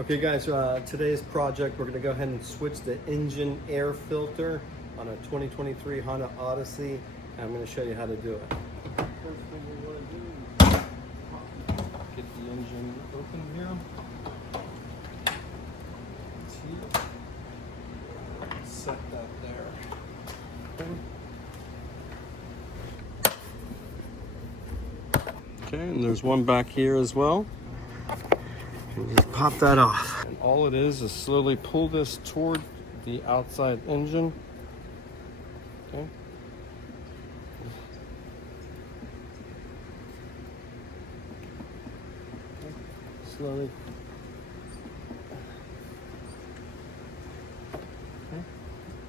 Okay guys, today's project, we're going to go ahead and switch the engine air filter on a 2023 Honda Odyssey, and I'm going to show you how to do it. First thing we want to do is get the engine open here. Set that there. Okay, and there's one back here as well. Just pop that off. And all it is slowly pull this toward the outside engine. Okay. Slowly. Okay.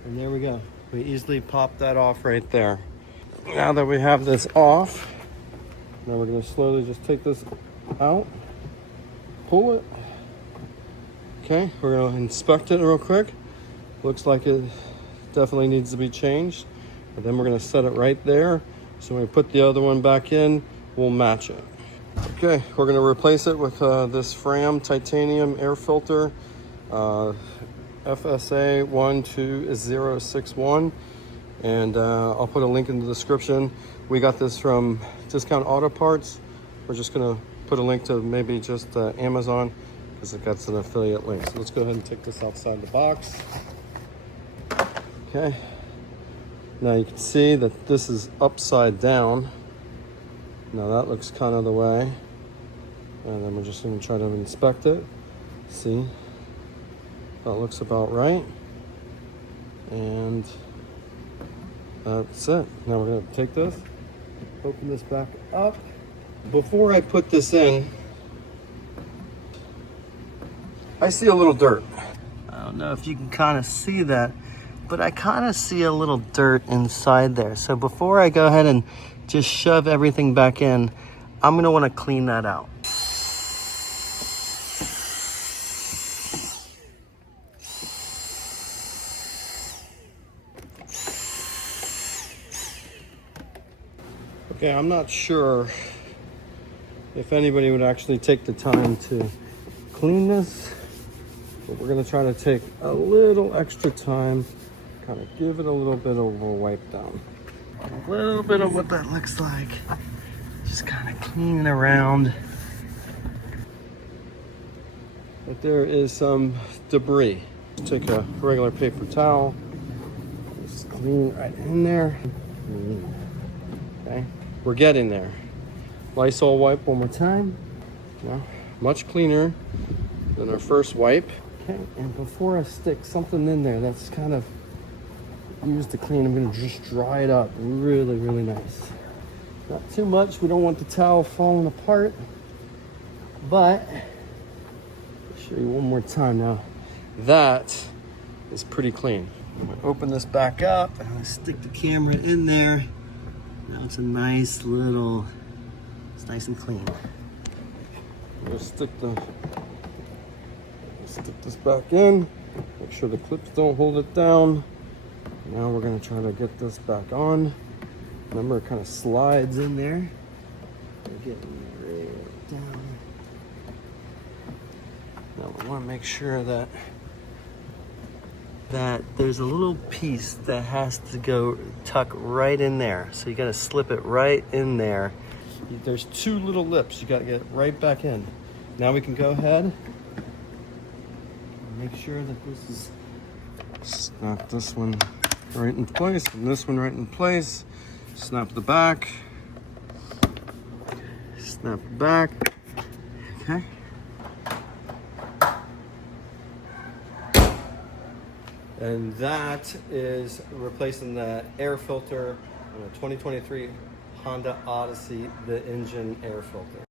And there we go. We easily pop that off right there. Now that we have this off, now we're going to slowly just take this out. Pull it. Okay, we're going to inspect it real quick. Looks like it definitely needs to be changed. And then we're going to set it right there. So when we put the other one back in, we'll match it. Okay, we're going to replace it with this Fram titanium air filter, FSA 12061. And I'll put a link in the description. We got this from Discount Auto Parts. We're just going to put a link to maybe just Amazon because it got an affiliate link. So let's go ahead and take this outside the box. Okay. Now you can see that this is upside down. Now that looks kind of the way. And then we're just going to try to inspect it. See. That looks about right. And that's it. Now we're going to take this, open this back up. Before I put this in, I see a little dirt. I don't know if you can kind of see that, but I kind of see a little dirt inside there. So before I go ahead and just shove everything back in, I'm going to want to clean that out. Okay, I'm not sure if anybody would actually take the time to clean this, but we're going to try to take a little extra time, kind of give it a little bit of a wipe down. A little bit of what that looks like. Just kind of cleaning around. But there is some debris. Take a regular paper towel, just clean right in there. Okay, we're getting there. Lysol wipe one more time. Well, much cleaner than our first wipe. Okay, and before I stick something in there that's kind of used to clean, I'm going to just dry it up really, really nice. Not too much. We don't want the towel falling apart. But I'll show you one more time now. That is pretty clean. I'm going to open this back up and I'm going to stick the camera in there. Now it's a nice little. It's nice and clean. I'm gonna stick this back in. Make sure the clips don't hold it down. Now we're gonna try to get this back on. Remember, it kind of slides in there. We're getting right down. Now we want to make sure that there's a little piece that has to go tuck right in there. So you gotta slip it right in there. There's two little lips. You got to get it right back in. Now we can go ahead and make sure that this is, snap this one right in place and this one right in place. Snap the back. Snap the back. Okay. And that is replacing the air filter on a 2023 Honda Odyssey, the engine air filter.